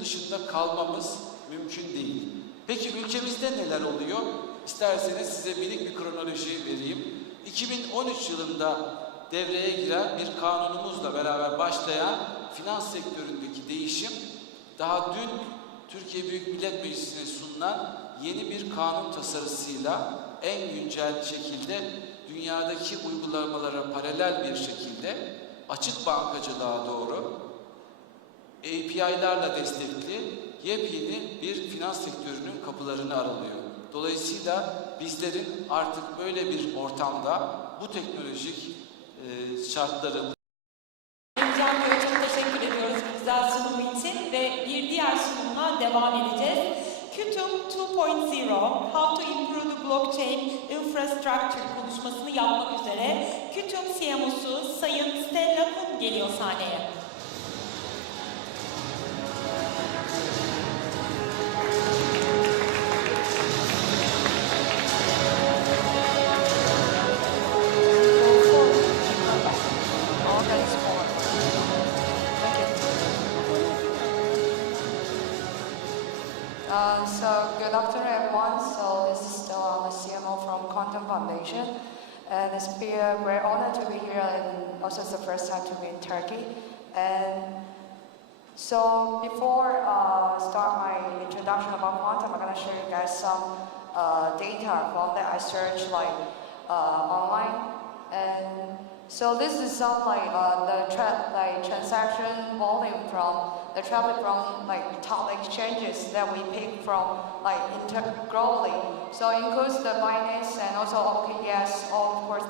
dışında kalmamız mümkün değil. Peki ülkemizde neler oluyor? İsterseniz size minik bir kronoloji vereyim. 2013 yılında devreye giren bir kanunumuzla beraber başlayan finans sektöründeki değişim, daha dün Türkiye Büyük Millet Meclisi'ne sunulan yeni bir kanun tasarısıyla en güncel şekilde dünyadaki uygulamalara paralel bir şekilde açık bankacılığa doğru API'larla destekli yepyeni bir finans sektörünün kapılarını aralıyor. Dolayısıyla bizlerin artık böyle bir ortamda bu teknolojik şartları... Can Bey'e çok teşekkür ediyoruz güzel sunumu için ve bir diğer sunumla devam edeceğiz. Kütüm 2.0 How to Improve the Blockchain Infrastructure konuşmasını yapmak üzere Kütüm CMO'su Sayın Stella Kun geliyor sahneye. So good afternoon everyone. So this is Stella, the CMO from Quantum Foundation, and it's been a great honor to be here, and also it's the first time to be in Turkey. And so before start my introduction about quantum, I'm gonna show you guys some data from that I searched online. And so this is some the transaction volume from the traffic from top exchanges that we pick from globally. So it includes the Binance and also OKES, all of course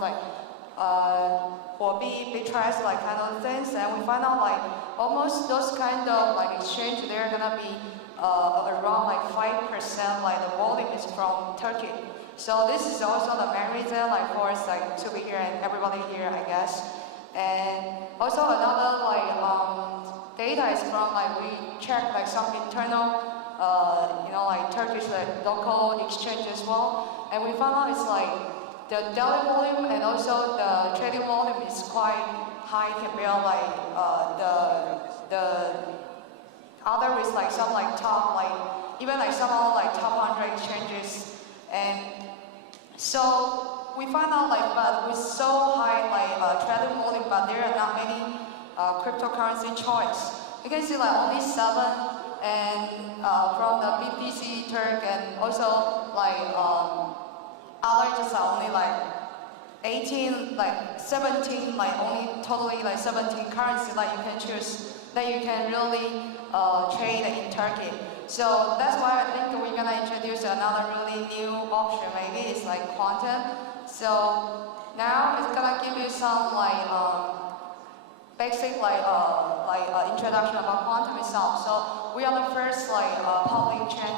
for Bitrust kind of things. And we find out almost those kind of exchange, they're gonna be around 5% the volume is from Turkey. So this is also the main reason for us to be here and everybody here, I guess. And also another data is from we check some internal Turkish local exchange as well, and we found out it's the daily volume and also the trading volume is quite high compared the other is some top even some top 100 exchanges. And so we find out but with so high trading volume, but there are not many cryptocurrency choice. You can see only 7, and from the BTC Turk, and also others are only 18, 17, only totally 17 currency you can choose that you can really trade in Turkey. So that's why I think we're gonna introduce another really new option. Maybe it's quantum. So now it's gonna give you some basic introduction about quantum itself. So we are the first public chain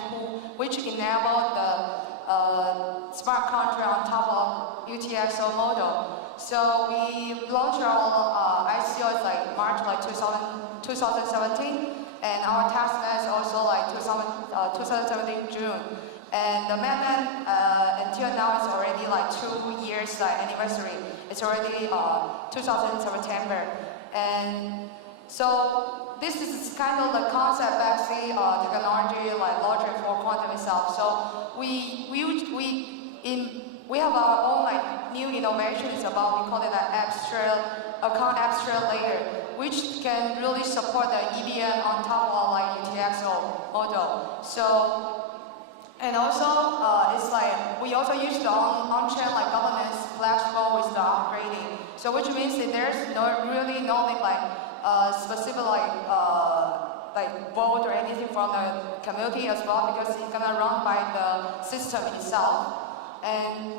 which enabled the smart contract on top of UTXO model. So we launched our ICO March 2017, and our testnet is also 2017 June. And the mainnet until now is already 2 years anniversary. It's already 2000 September. And so this is kind of the concept backseat technology logic for quantum itself. So we have our own new innovations about, we call it account abstract layer, which can really support the EVM on top of UTXO model. So, and also it's we also use the on-chain governance flexible with the upgrading. So which means that there's really no specific vote or anything from the community as well, because it's gonna run by the system itself. And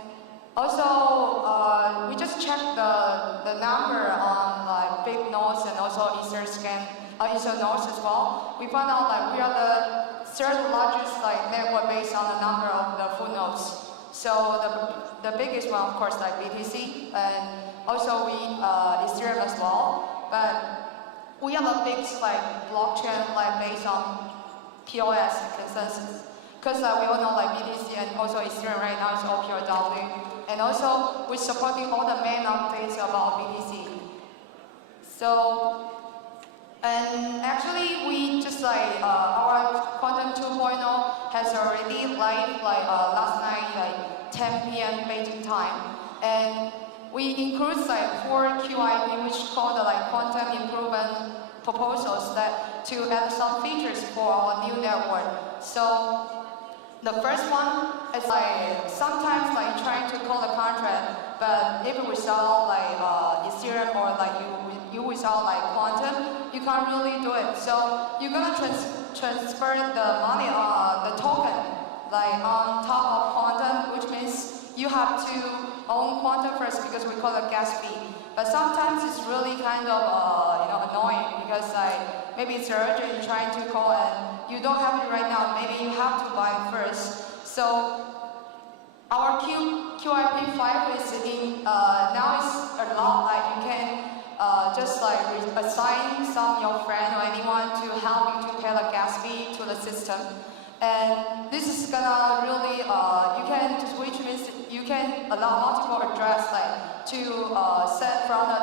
also we just checked the number on big nodes and also Ether nodes as well. We found out we are the third largest network based on the number of the full nodes. So the biggest one, of course, BTC, and also we Ethereum as well. But we are the biggest blockchain based on POS consensus. Because we all know BTC and also Ethereum right now is OPRW, and also we're supporting all the main updates about BTC. So, and actually we just just like our Quantum 2.0 has already live like last night, like 10 p.m. Beijing time, and we include like 4 QIP, which called like quantum improvement proposals that to add some features for our new network. So the first one is like sometimes like trying to call the contract, but if without like Ethereum or like you without like quantum, you can't really do it. So you're gonna transfer the money, the token, like on top of quantum, which means you have to own quantum first because we call it gas fee. But sometimes it's really kind of annoying because like maybe it's urgent, you're trying to call and you don't have it right now. Maybe you have to buy it first. So our QIP5 is in now it's a lot. Like you can just like assign some your friend or anyone to help you to pay the gas fee to the system. And this is gonna really, you can, which means you can allow multiple address like to set from the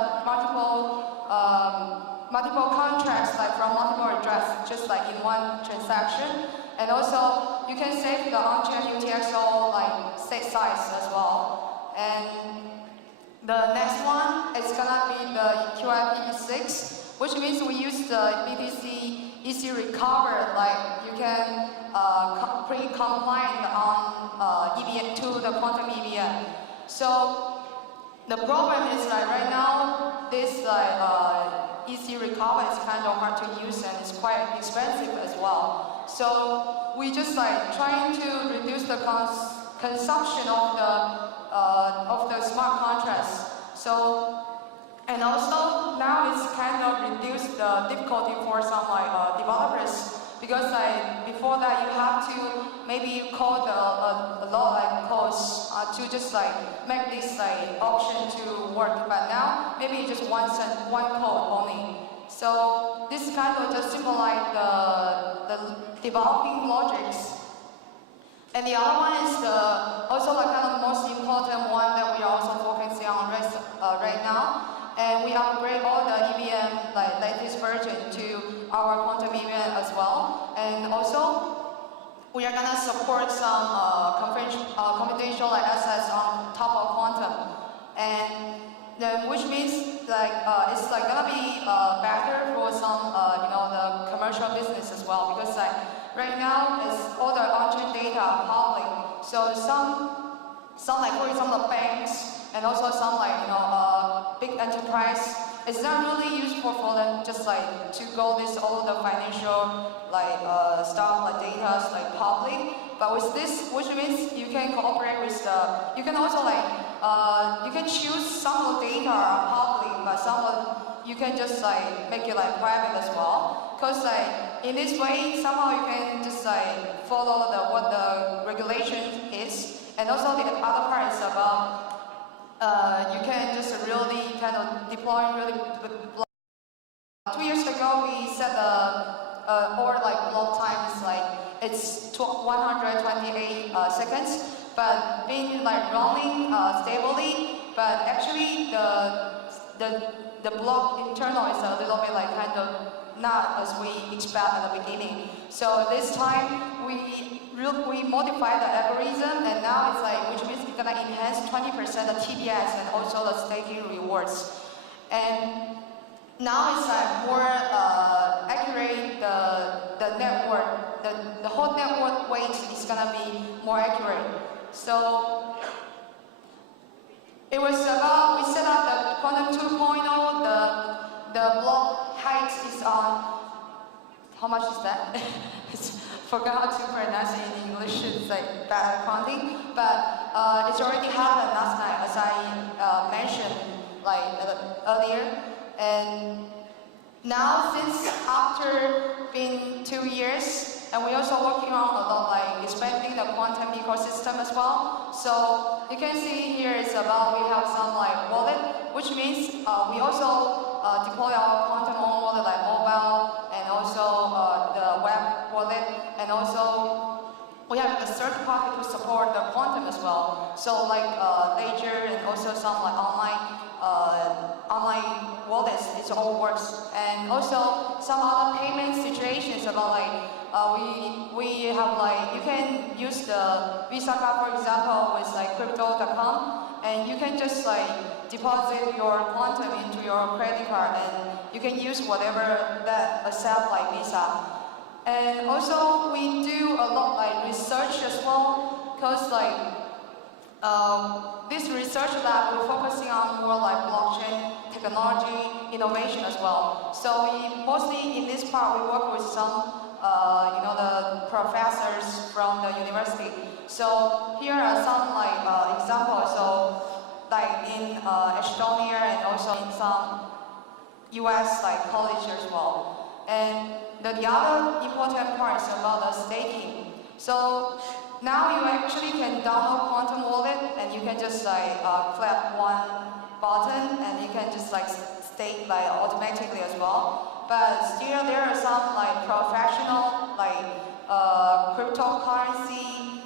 multiple contracts like from multiple address, just like in one transaction. And also you can save the on-chain UTXO like state size as well. And the next one is gonna be the QIP6, which means we use the BTC easy recover, like you can pre-compliant on EVM to the quantum EVM. So the problem is like right now this easy recover is kind of hard to use and it's quite expensive as well. So we just like trying to reduce the consumption of the smart contracts. So and also now it's kind of reduced the difficulty for some like developers because like before that you have to maybe code a lot like codes to just like make this like option to work. But now maybe just one code only. So this kind of just simplify the developing logics. And the other one is also like kind of most important one that we are also focusing on right now. And we upgrade all the EVM like latest version to our quantum EVM as well. And also we are gonna support some confidential like assets on top of quantum. And then which means like it's like gonna be better for some the commercial business as well, because like right now is all the on-chain data are public. So some like for example banks and also some like big enterprise, it's not really useful for them just like to go this all the financial like stuff like data like public. But with this, which means you can cooperate with you can also like you can choose some of the data are public, but some of you can just like make it like private as well. Because like in this way, somehow you can just like follow what the regulation is, and also the other part is about you can just really kind of deploy really. 2 years ago, we set or like block time is like it's 128 seconds, but being like running stably, but actually the block internal is a little bit like kind of not as we expect at the beginning. So this time we modify the algorithm, and now it's like, which means it's gonna enhance 20% the TDS and also the staking rewards. And now it's like more accurate, the network, the whole network weight is gonna be more accurate. So it was about, we set up the Quantum 2.0, the block height is on, how much is that? Forgot how to pronounce it in English, it's like bad accounting, but it's already happened last night, as I mentioned like earlier. And now, since after been 2 years, and we're also working on a lot like expanding the quantum ecosystem as well. So you can see here it's about we have some like wallet, which means we also deploy our quantum own wallet like mobile and also the web wallet, and also we have a third party to support the quantum as well. So like Ledger and also some like online wallets is it all works. And also some other payment situations about like we have like you can use the Visa card, for example, with like crypto.com, and you can just like deposit your quantum into your credit card, and you can use whatever that accept like Visa. And also we do a lot like research as well, because like this research lab we're focusing on more like blockchain technology innovation as well. So we mostly in this part we work with some the professors from the university. So here are some like examples. So like in Estonia and also in some US like college as well. And the other important part is about the staking. So now you actually can download Quantum Wallet and you can just like click one button and you can just like stake like automatically as well. But still there are some like professional like cryptocurrency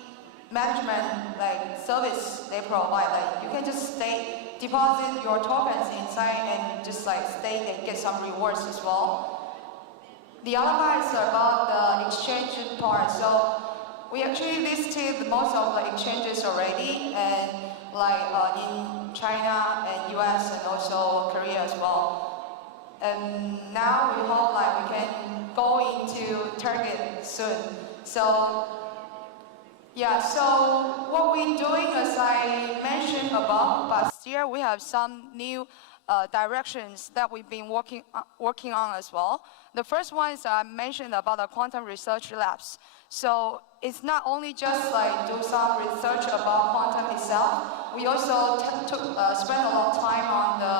management like service they provide. Like you can just stake, deposit your tokens inside and just like stake and get some rewards as well. The other part is about the exchange part. So we actually listed most of the exchanges already, and like in China and US and also Korea as well. And now we hope like we can go into Target soon. So yeah, so what we're doing as I mentioned above, but still we have some new directions that we've been working on as well. The first one is I mentioned about the quantum research labs. So it's not only just like do some research about quantum itself. We also spend a lot of time on the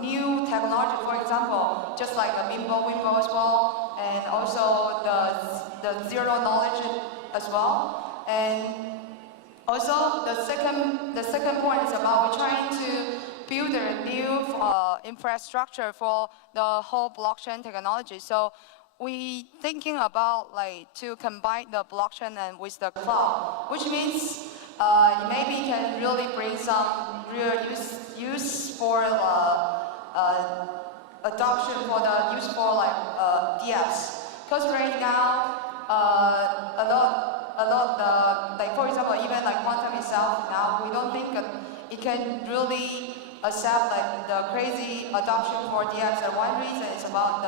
new technology. For example, just like the Wimbo as well, and also the zero knowledge as well. And also the second point is about we're trying to build a new infrastructure for the whole blockchain technology. So we thinking about like to combine the blockchain and with the cloud, which means maybe can really bring some real use for adoption for the use for like DFs. Because right now a lot like for example even like quantum itself now we don't think it can really accept like the crazy adoption for DFs, and one reason is about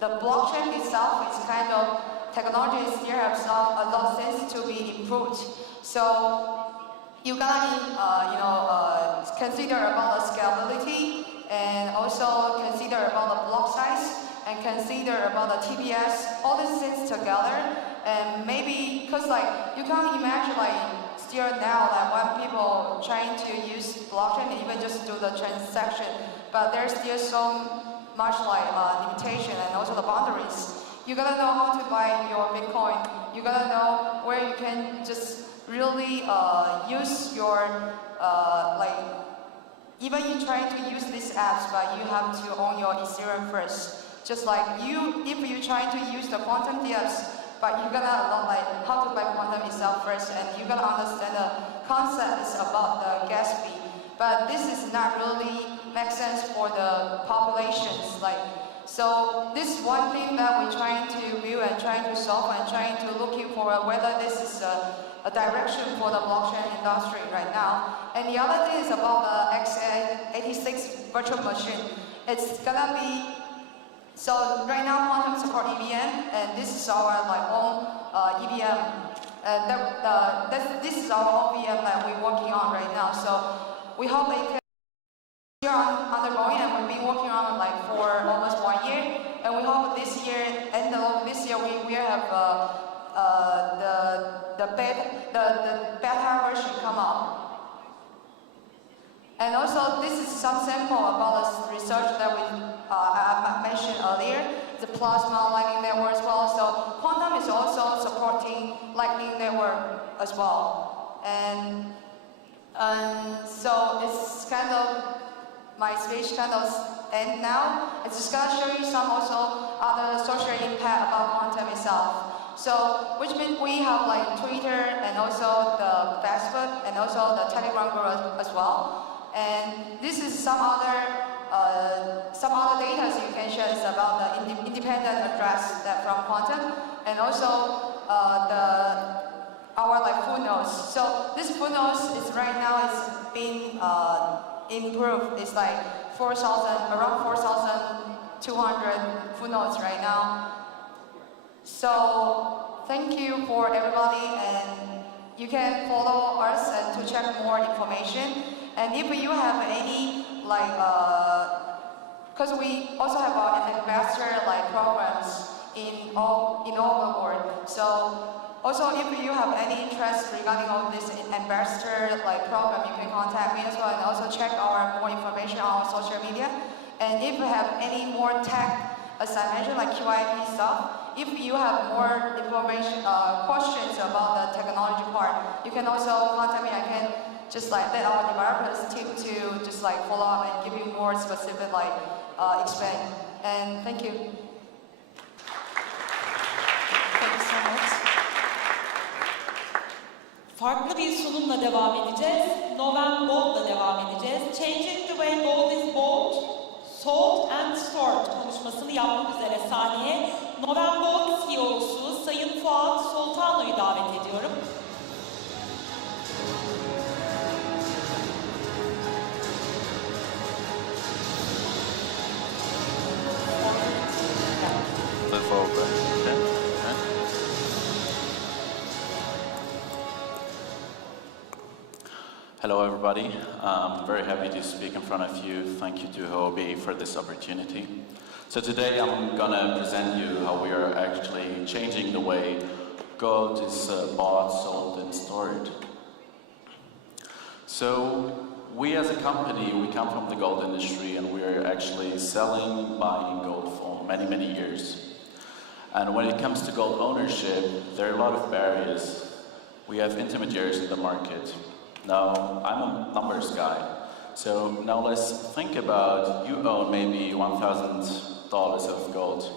the blockchain itself is kind of technology still have a lot of things to be improved. So you gotta consider about the scalability, and also consider about the block size, and consider about the TPS, all these things together. And maybe because like you can't imagine like still now like when people trying to use blockchain and even just do the transaction, but there's still so much like limitation and also the boundaries. You gotta know how to buy your Bitcoin. You gotta know where you can just really use your like even you try to use these apps, but you have to own your Ethereum first. Just like if you try to use the quantum DFs, but you gotta know like how to buy quantum itself first, and you gotta understand the concept is about the gas fee. But this is not really make sense for the populations. Like so, this is one thing that we're trying to build and trying to solve and trying to looking for whether this is a direction for the blockchain industry right now. And the other thing is about the x86 virtual machine. It's gonna be so right now quantum support EVM, and this is our like own EVM. This is our own EVM that we're working on right now. So we hope it can. We are undergoing, and we've been working on like for almost 1 year, and we hope this year, end of this year, we will have the beta version come out. And also, this is some sample about the research that I mentioned earlier, the plasma lightning network as well. So quantum is also supporting lightning network as well. And so it's kind of, my speech kind of end now. It's just gonna show you some also other social impact about quantum itself. So, which means we have like Twitter and also the Facebook and also the Telegram group as well. And this is some other some other data you can share is about the independent address that from quantum, and also our like full nodes. So this full nodes is right now is being improved. It's like around 4,200 full nodes right now. So thank you for everybody, and you can follow us and to check more information. And if you have any like, because we also have our investor like programs in all the world. So also if you have any interest regarding all this investor like program, you can contact me as well, and also check our more information on our social media. And if you have any more tech, as I mentioned, like QIP stuff, if you have more information, questions about the technology part, you can also contact me. I can just like let our developers team to just like follow up and give you more specific like explain. And thank you. Thank you so much. Farklı bir sunumla devam edeceğiz. Novem Gold'la devam edeceğiz. Changing the way gold is bought, sold and stored konuşmasını yapmak üzere sahneye Novem Gold CEO'su Sayın Fuat Soltano'yu davet ediyorum. Hello everybody, I'm very happy to speak in front of you. Thank you to HOB for this opportunity. So today I'm gonna present you how we are actually changing the way gold is bought, sold and stored. So we as a company, we come from the gold industry and we are actually selling, buying gold for many, many years. And when it comes to gold ownership, there are a lot of barriers. We have intermediaries in the market. Now, I'm a numbers guy, so now let's think about you own maybe $1,000 of gold,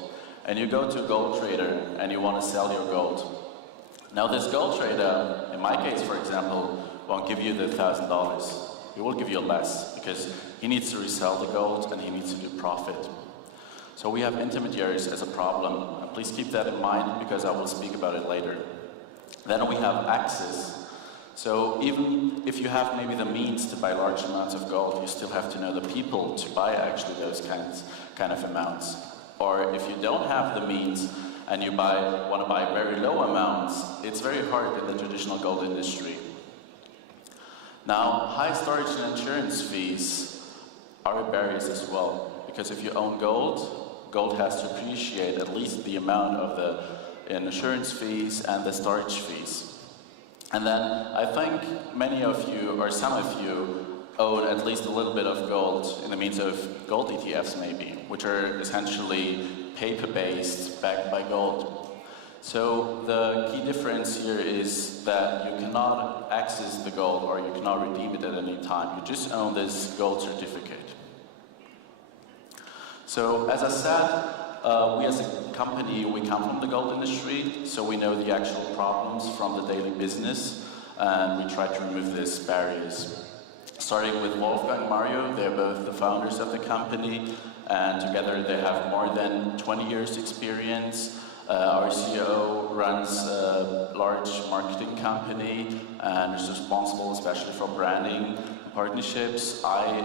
and you go to a gold trader and you want to sell your gold. Now this gold trader, in my case for example, won't give you the $1,000. He will give you less, because he needs to resell the gold and he needs to do profit. So we have intermediaries as a problem, and please keep that in mind because I will speak about it later. Then we have access. So even if you have maybe the means to buy large amounts of gold, you still have to know the people to buy actually those kind of amounts. Or if you don't have the means and you want to buy very low amounts, it's very hard in the traditional gold industry. Now, high storage and insurance fees are barriers as well, because if you own gold, gold has to appreciate at least the amount of the insurance fees and the storage fees. And then I think many of you, or some of you, own at least a little bit of gold in the means of gold ETFs maybe, which are essentially paper-based, backed by gold. So the key difference here is that you cannot access the gold or you cannot redeem it at any time. You just own this gold certificate. So as I said, we as a company, we come from the gold industry, so we know the actual problems from the daily business, and we try to remove these barriers. Starting with Wolfgang and Mario, they're both the founders of the company, and together they have more than 20 years experience. Our CEO runs a large marketing company and is responsible especially for branding and partnerships. I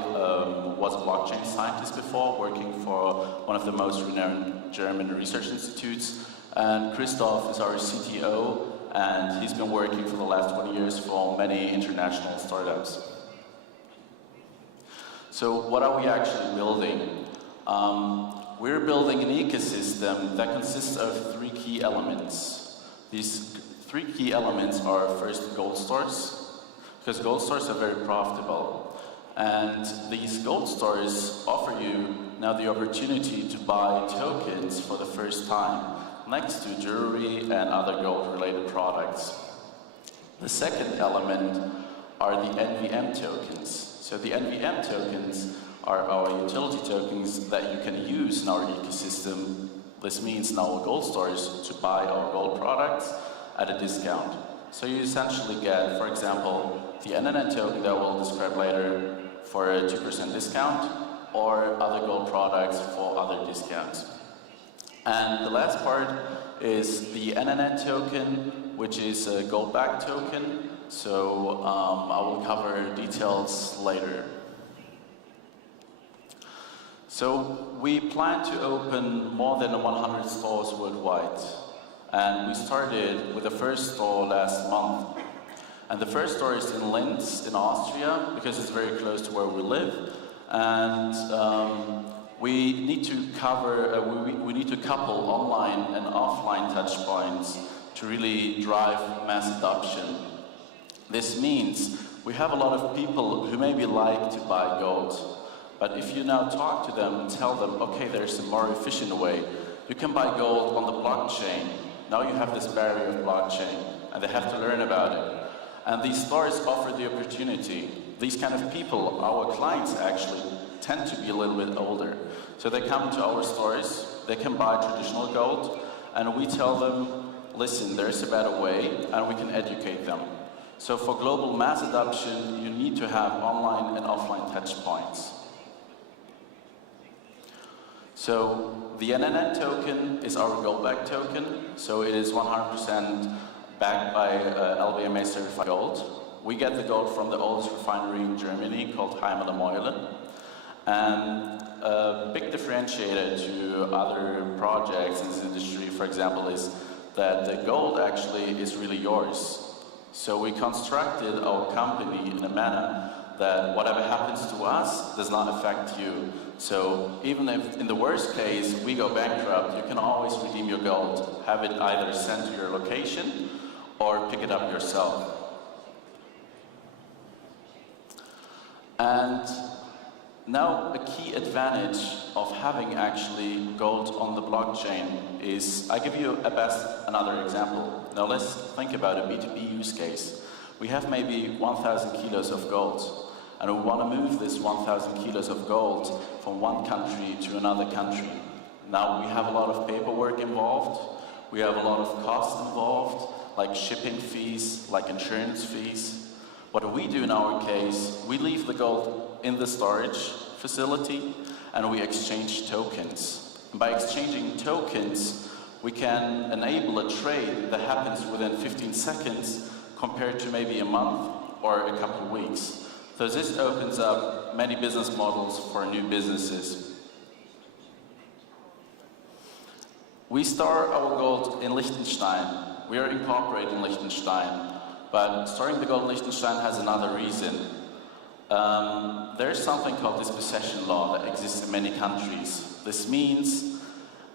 was a blockchain scientist before, working for one of the most renowned German research institutes. And Christoph is our CTO, and he's been working for the last 20 years for many international startups. So what are we actually building? We're building an ecosystem that consists of 3 key elements. These 3 key elements are first gold stores, because gold stores are very profitable. And these gold stores offer you now the opportunity to buy tokens for the first time, next to jewelry and other gold-related products. The second element are the NVM tokens. So the NVM tokens are our utility tokens that you can use in our ecosystem. This means in our gold stores to buy our gold products at a discount. So you essentially get, for example, the NNN token that we'll describe later for a 2% discount, or other gold products for other discounts. And the last part is the NNN token, which is a gold-backed token. So I will cover details later. So we plan to open more than 100 stores worldwide. And we started with the first store last month. And the first store is in Linz, in Austria, because it's very close to where we live. And we need to cover, we need to couple online and offline touch points to really drive mass adoption. This means we have a lot of people who maybe like to buy gold, but if you now talk to them and tell them, okay, there's a more efficient way, you can buy gold on the blockchain. Now you have this barrier of blockchain, and they have to learn about it. And these stores offer the opportunity. These kind of people, our clients actually, tend to be a little bit older. So they come to our stores, they can buy traditional gold, and we tell them, listen, there's a better way, and we can educate them. So for global mass adoption, you need to have online and offline touch points. So the NNN token is our gold-backed token. So it is 100% backed by LBMA certified gold. We get the gold from the oldest refinery in Germany called Heimerle. And a big differentiator to other projects in this industry, for example, is that the gold actually is really yours. So we constructed our company in a manner that whatever happens to us does not affect you. So even if in the worst case we go bankrupt, you can always redeem your gold, have it either sent to your location or pick it up yourself. And now a key advantage of having actually gold on the blockchain is, I give you another example. Now let's think about a B2B use case. We have maybe 1,000 kilos of gold, and we want to move this 1,000 kilos of gold from one country to another country. Now we have a lot of paperwork involved, we have a lot of costs involved, like shipping fees, like insurance fees. What we do in our case, we leave the gold in the storage facility and we exchange tokens. And by exchanging tokens, we can enable a trade that happens within 15 seconds compared to maybe a month or a couple of weeks. So this opens up many business models for new businesses. We store our gold in Liechtenstein. We are incorporated in Liechtenstein. But storing the gold in Liechtenstein has another reason. There's something called dispossession law that exists in many countries. This means,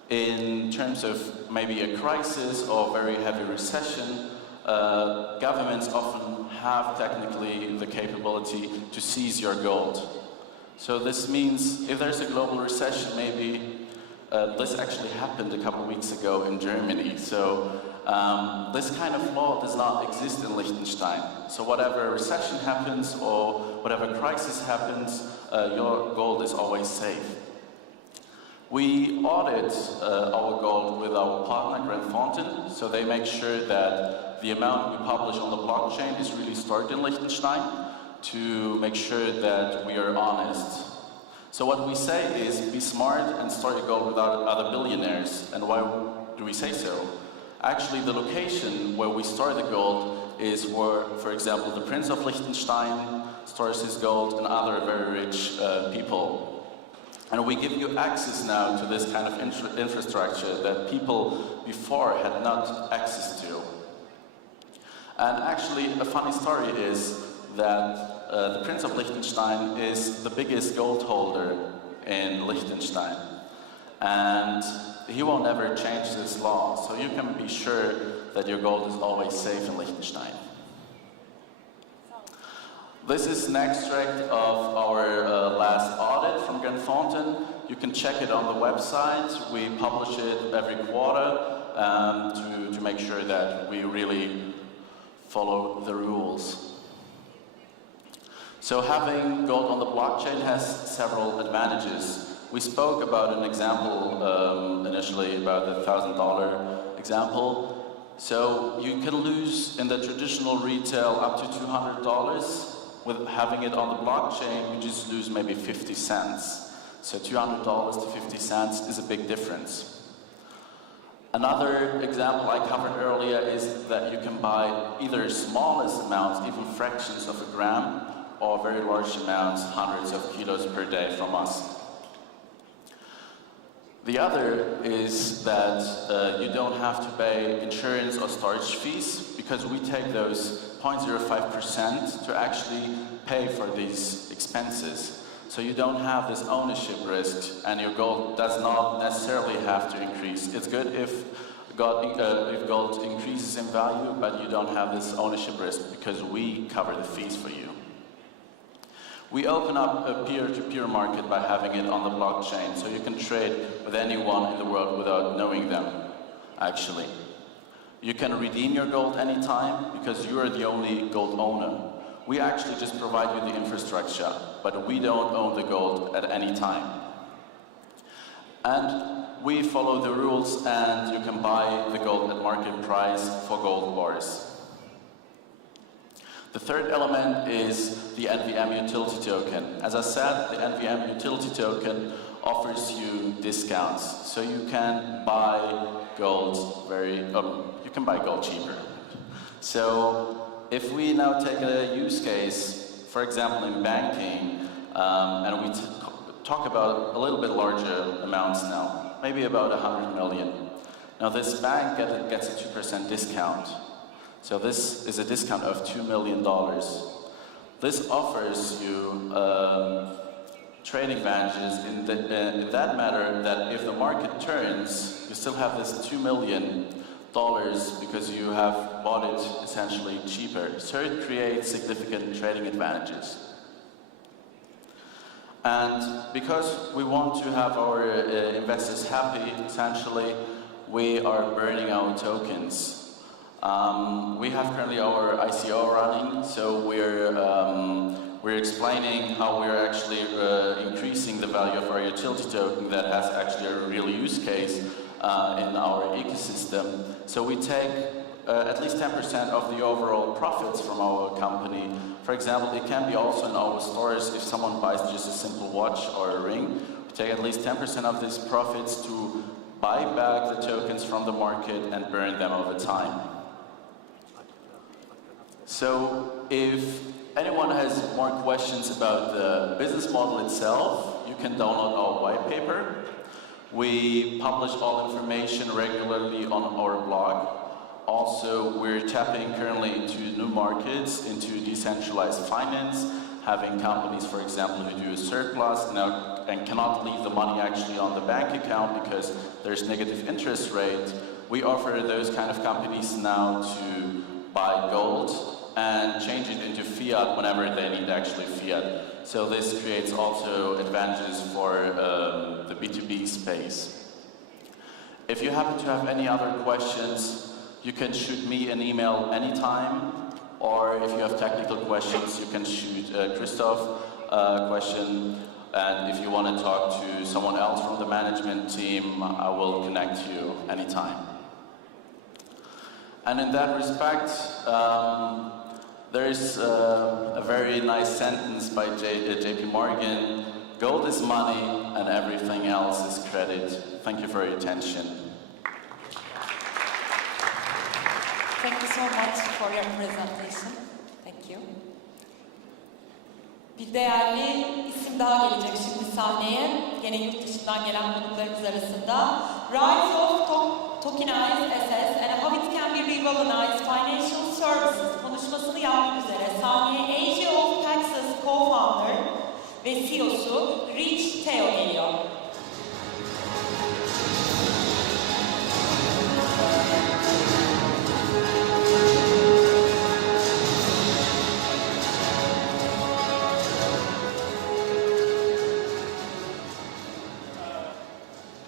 in terms of maybe a crisis or very heavy recession, governments often have technically the capability to seize your gold. So this means if there's a global recession, maybe this actually happened a couple of weeks ago in Germany. So this kind of law does not exist in Liechtenstein. So whatever recession happens or whatever crisis happens, your gold is always safe. We audit our gold with our partner, Grant Thornton, so they make sure that the amount we publish on the blockchain is really stored in Liechtenstein to make sure that we are honest. So what we say is, be smart and store your gold without other billionaires. And why do we say so? Actually, the location where we store the gold is where, for example, the Prince of Liechtenstein stores his gold and other very rich people. And we give you access now to this kind of infrastructure that people before had not access to. And actually, a funny story is that the Prince of Liechtenstein is the biggest gold holder in Liechtenstein. And he will never change this law, so you can be sure that your gold is always safe in Liechtenstein. This is an extract of our last audit from Grant Thornton. You can check it on the website. We publish it every quarter to make sure that we really follow the rules. So having gold on the blockchain has several advantages. We spoke about an example initially about the $1,000 example. So you can lose in the traditional retail up to $200. With having it on the blockchain, you just lose maybe 50 cents. So $200 to 50 cents is a big difference. Another example I covered earlier is that you can buy either smallest amounts, even fractions of a gram, or very large amounts, hundreds of kilos per day from us. The other is that you don't have to pay insurance or storage fees, because we take those 0.05% to actually pay for these expenses. So you don't have this ownership risk, and your gold does not necessarily have to increase. It's good if gold increases in value, but you don't have this ownership risk because we cover the fees for you. We open up a peer-to-peer market by having it on the blockchain, so you can trade with anyone in the world without knowing them, actually. You can redeem your gold anytime because you are the only gold owner. We actually just provide you the infrastructure, but we don't own the gold at any time. And we follow the rules, and you can buy the gold at market price for gold bars. The third element is the NVM utility token. As I said, the NVM utility token offers you discounts, so you can buy gold cheaper. So if we now take a use case, for example in banking, and we talk about a little bit larger amounts now, maybe about 100 million. Now this bank gets a 2% discount. So this is a discount of $2 million. This offers you trading advantages in that matter that if the market turns, you still have this $2 million because you have bought it essentially cheaper. So it creates significant trading advantages. And because we want to have our investors happy, essentially, we are burning our tokens. We have currently our ICO running, so we're explaining how we're actually increasing the value of our utility token that has actually a real use case in our ecosystem. So we take at least 10% of the overall profits from our company. For example, it can be also in our stores if someone buys just a simple watch or a ring. We take at least 10% of these profits to buy back the tokens from the market and burn them over time. So if anyone has more questions about the business model itself, you can download our white paper. We publish all information regularly on our blog. Also, we're tapping currently into new markets, into decentralized finance, having companies, for example, who do a surplus and cannot leave the money actually on the bank account because there's negative interest rate. We offer those kind of companies now to buy gold and change it into fiat whenever they need actually fiat. So this creates also advantages for the B2B space. If you happen to have any other questions, you can shoot me an email anytime, or if you have technical questions, you can shoot Christoph a question, and if you want to talk to someone else from the management team, I will connect you anytime. And in that respect, there is a very nice sentence by JP Morgan: gold is money and everything else is credit. Thank you for your attention. Thank you so much for your presentation. Thank you. Bir değerli isim daha gelecek şimdi sahneye. Gene yurt dışından gelen konuklarımız arasında. Rise of Tokenized Assets and How It Can Be Revolutionized Financial Services konuşmasını yapmak üzere sahneye Asia of Texas Co-Founder ve CEO'su Rich Teo geliyor.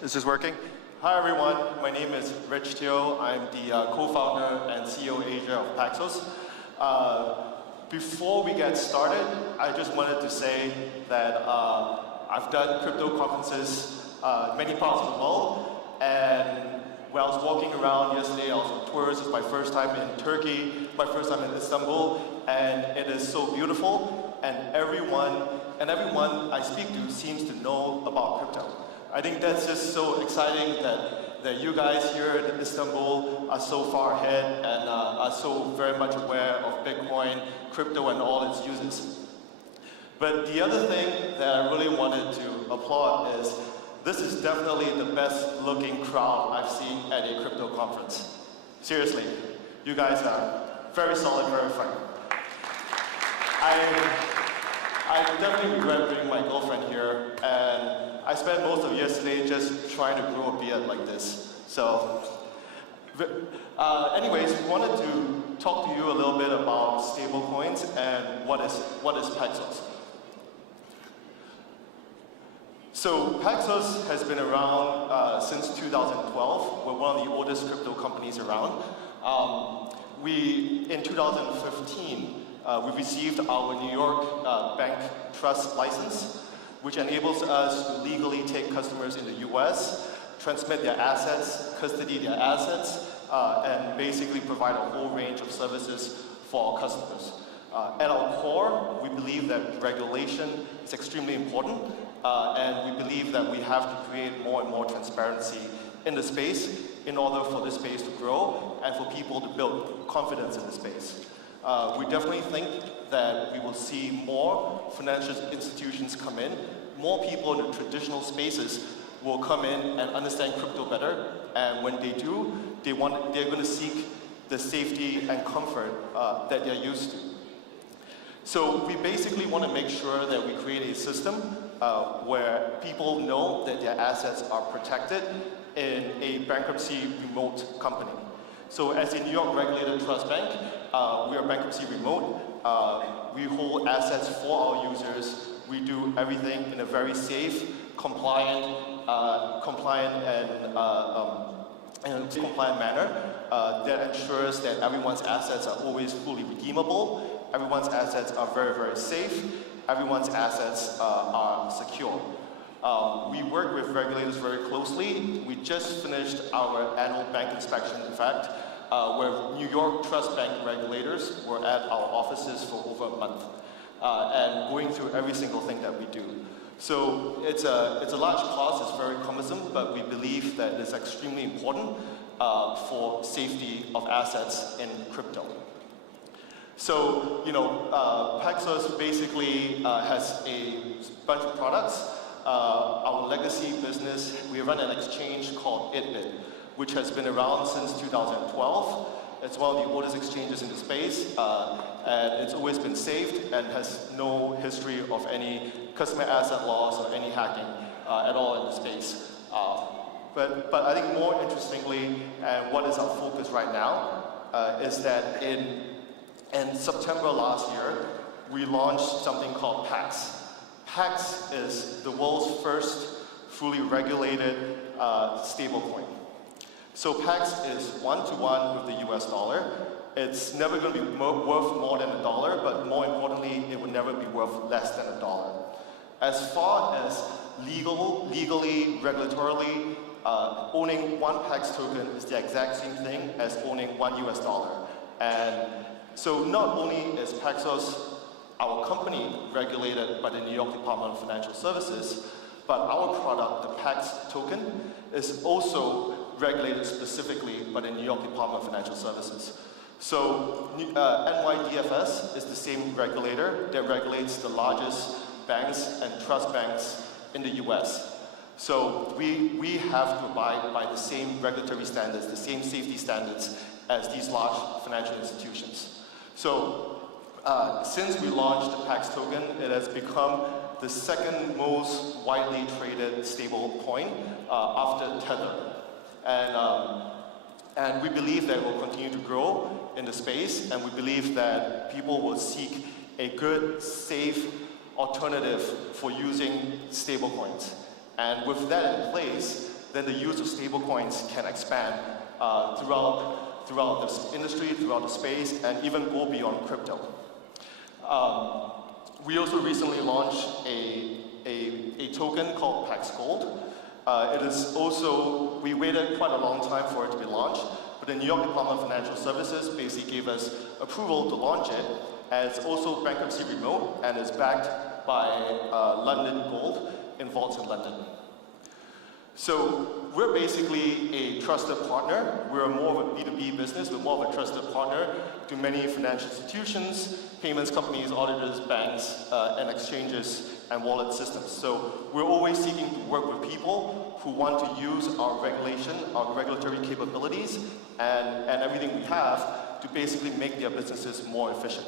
Is this working? Hi everyone, my name is Rich Teo. I'm the co-founder and CEO Asia of Paxos. Before we get started, I just wanted to say that I've done crypto conferences in many parts of the world, and when I was walking around yesterday, I was on tours. It's my first time in Turkey, my first time in Istanbul, and it is so beautiful, and everyone and everyone I speak to seems to know about crypto. I think that's just so exciting that you guys here in Istanbul are so far ahead and are so very much aware of Bitcoin, crypto, and all its uses. But the other thing that I really wanted to applaud is this is definitely the best looking crowd I've seen at a crypto conference. Seriously, you guys are very solid, very fun. I definitely regret bringing my girlfriend here, and I spent most of yesterday just trying to grow a beard like this. So, anyways, we wanted to talk to you a little bit about stablecoins and what is Paxos. So Paxos has been around since 2012. We're one of the oldest crypto companies around. In 2015, we received our New York bank trust license, which enables us to legally take customers in the US, transmit their assets, custody their assets, and basically provide a whole range of services for our customers. At our core, we believe that regulation is extremely important, and we believe that we have to create more and more transparency in the space in order for this space to grow and for people to build confidence in the space. We definitely think that we will see more financial institutions come in, more people in the traditional spaces will come in and understand crypto better, and when they do, they're going to seek the safety and comfort that they're used to. So we basically want to make sure that we create a system where people know that their assets are protected in a bankruptcy remote company. So as a New York regulated trust bank, we are bankruptcy remote. We hold assets for our users. We do everything in a very safe, compliant manner that ensures that everyone's assets are always fully redeemable. Everyone's assets are very, very safe. Everyone's assets are secure. We work with regulators very closely. We just finished our annual bank inspection, in fact, where New York trust bank regulators were at our offices for over a month and going through every single thing that we do. So it's a large cost, it's very cumbersome, but we believe that it's extremely important for safety of assets in crypto. So, Paxos basically has a bunch of products. Our legacy business, we run an exchange called ItBit, which has been around since 2012. It's one of the oldest exchanges in the space, and it's always been saved and has no history of any customer asset loss or any hacking at all in the space. But I think more interestingly, and what is our focus right now, is that in September last year, we launched something called Pax. Pax is the world's first fully regulated stablecoin. So Pax is one-to-one with the US dollar. It's never going to be worth more than $1, but more importantly, it would never be worth less than $1. As far as legally, regulatorily, owning one Pax token is the exact same thing as owning one US dollar. And so not only is Paxos, our company, regulated by the New York Department of Financial Services, but our product, the Pax token, is also regulated specifically by the New York Department of Financial Services. So NYDFS is the same regulator that regulates the largest banks and trust banks in the US. So we have to abide by the same regulatory standards, the same safety standards as these large financial institutions. So since we launched the Pax token, it has become the second most widely traded stable coin after Tether. And we believe that it will continue to grow in the space, and we believe that people will seek a good, safe alternative for using stablecoins. And with that in place, then the use of stablecoins can expand throughout this industry, throughout the space, and even go beyond crypto. We also recently launched a token called Pax Gold. It is also, we waited quite a long time for it to be launched, but the New York Department of Financial Services basically gave us approval to launch it, and it's also bankruptcy remote, and is backed by London Gold in vaults in London. So we're basically a trusted partner. We're more of a B2B business. We're more of a trusted partner to many financial institutions, payments companies, auditors, banks, and exchanges and wallet systems. So we're always seeking to work with people who want to use our regulation, our regulatory capabilities, and everything we have to basically make their businesses more efficient.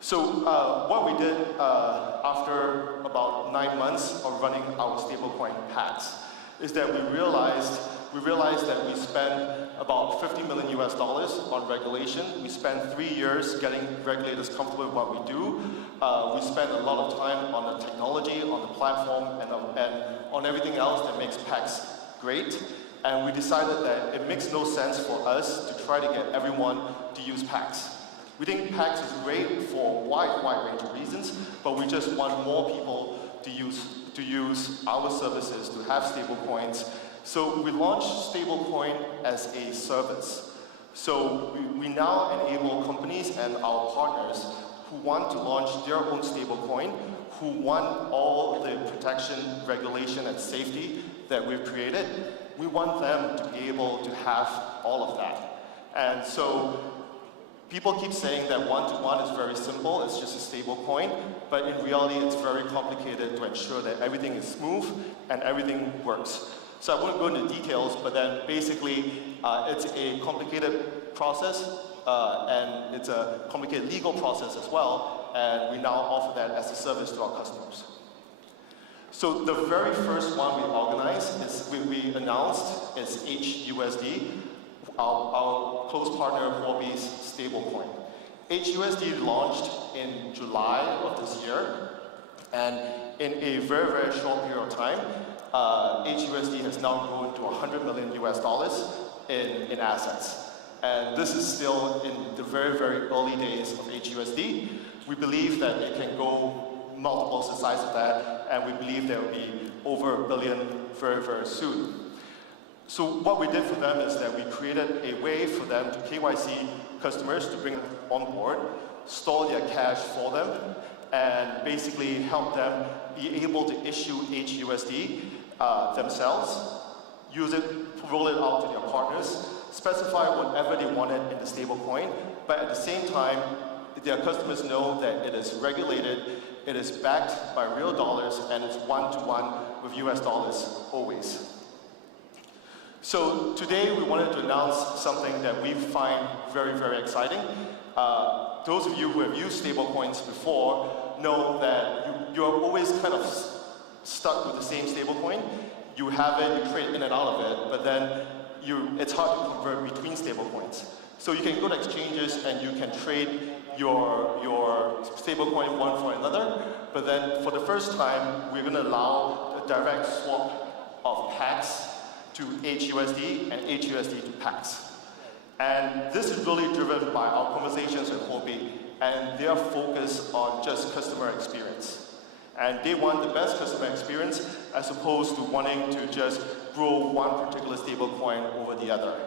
So what we did after about 9 months of running our stablecoin PAX is that we realized that we spent about $50 million on regulation. We spent 3 years getting regulators comfortable with what we do. We spent a lot of time on the technology, on the platform, and on everything else that makes PAX great. And we decided that it makes no sense for us to try to get everyone to use PAX. We think PAX is great for a wide range of reasons, but we just want more people to use our services, to have stablecoins. So we launched stablecoin as a service. So we now enable companies and our partners who want to launch their own stablecoin, who want all the protection, regulation, and safety that we've created. We want them to be able to have all of that. And so people keep saying that one-to-one is very simple, it's just a stable coin, but in reality it's very complicated to ensure that everything is smooth and everything works. So I won't go into details, but then basically it's a complicated process and it's a complicated legal process as well, and we now offer that as a service to our customers. So the very first one we organized is we announced is HUSD. Our close partner Huobi's stablecoin. HUSD launched in July of this year, and in a very short period of time, HUSD has now grown to $100 million in assets. And this is still in the very early days of HUSD. We believe that it can go multiples the size of that, and we believe there will be over $1 billion very soon. So what we did for them is that we created a way for them to KYC customers to bring them on board, store their cash for them, and basically help them be able to issue HUSD themselves, use it, roll it out to their partners, specify whatever they wanted in the stablecoin, but at the same time, their customers know that it is regulated, it is backed by real dollars, and it's one-to-one with US dollars always. So today we wanted to announce something that we find very exciting. Those of you who have used stablecoins before know that you're always kind of stuck with the same stablecoin. You have it, you trade in and out of it, but then it's hard to convert between stablecoins. So you can go to exchanges and you can trade your stablecoin one for another, but then for the first time, we're going to allow a direct swap of PAX to HUSD and HUSD to PAX. And this is really driven by our conversations with Huobi and their focus on just customer experience. And they want the best customer experience as opposed to wanting to just grow one particular stable coin over the other.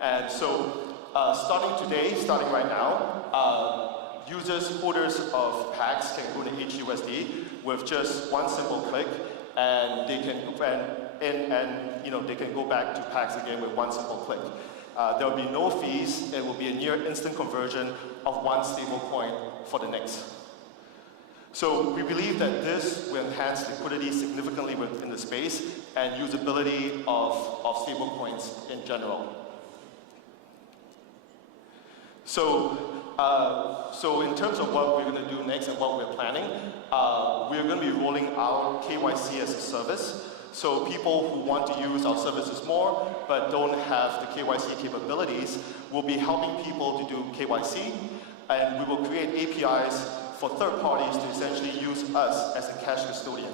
And so starting right now, users, holders of PAX can go to HUSD with just one simple click, and they can they can go back to PAX again with one simple click. There will be no fees. It will be a near instant conversion of one stable coin for the next. So we believe that this will enhance liquidity significantly within the space and usability of stable coins in general. So in terms of what we're going to do next and what we're planning, we're going to be rolling out KYC as a service. So people who want to use our services more but don't have the KYC capabilities will be helping people to do KYC, and we will create APIs for third parties to essentially use us as a cash custodian.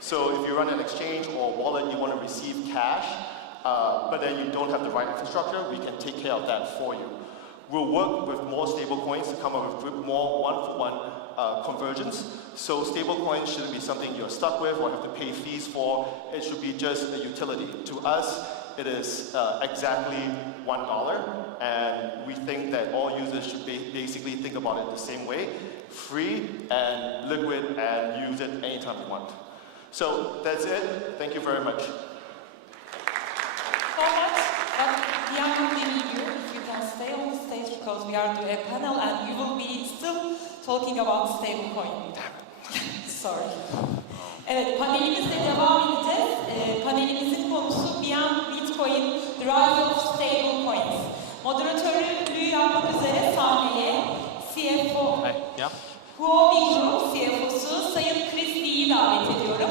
So if you run an exchange or a wallet, you want to receive cash, but then you don't have the right infrastructure, we can take care of that for you. We'll work with more stablecoins to come up with more one-for-one conversions. So stablecoins shouldn't be something you're stuck with or have to pay fees for. It should be just a utility. To us, it is exactly $1, and we think that all users should basically think about it the same way, free and liquid, and use it anytime you want. So that's it. Thank you very much. So much, but we are not leaving you. If you can stay on the stage because we are doing a panel and you will be still talking about stablecoin. Sorry. Evet, panelimizle devam edeceğiz. Panelimizin konusu Beyond Bitcoin, The Rise of Stablecoins. Moderatörlüğü yapmak üzere sahneye CFO, Huobi Group CFO'su Sayın Chris Lee'yi davet ediyorum.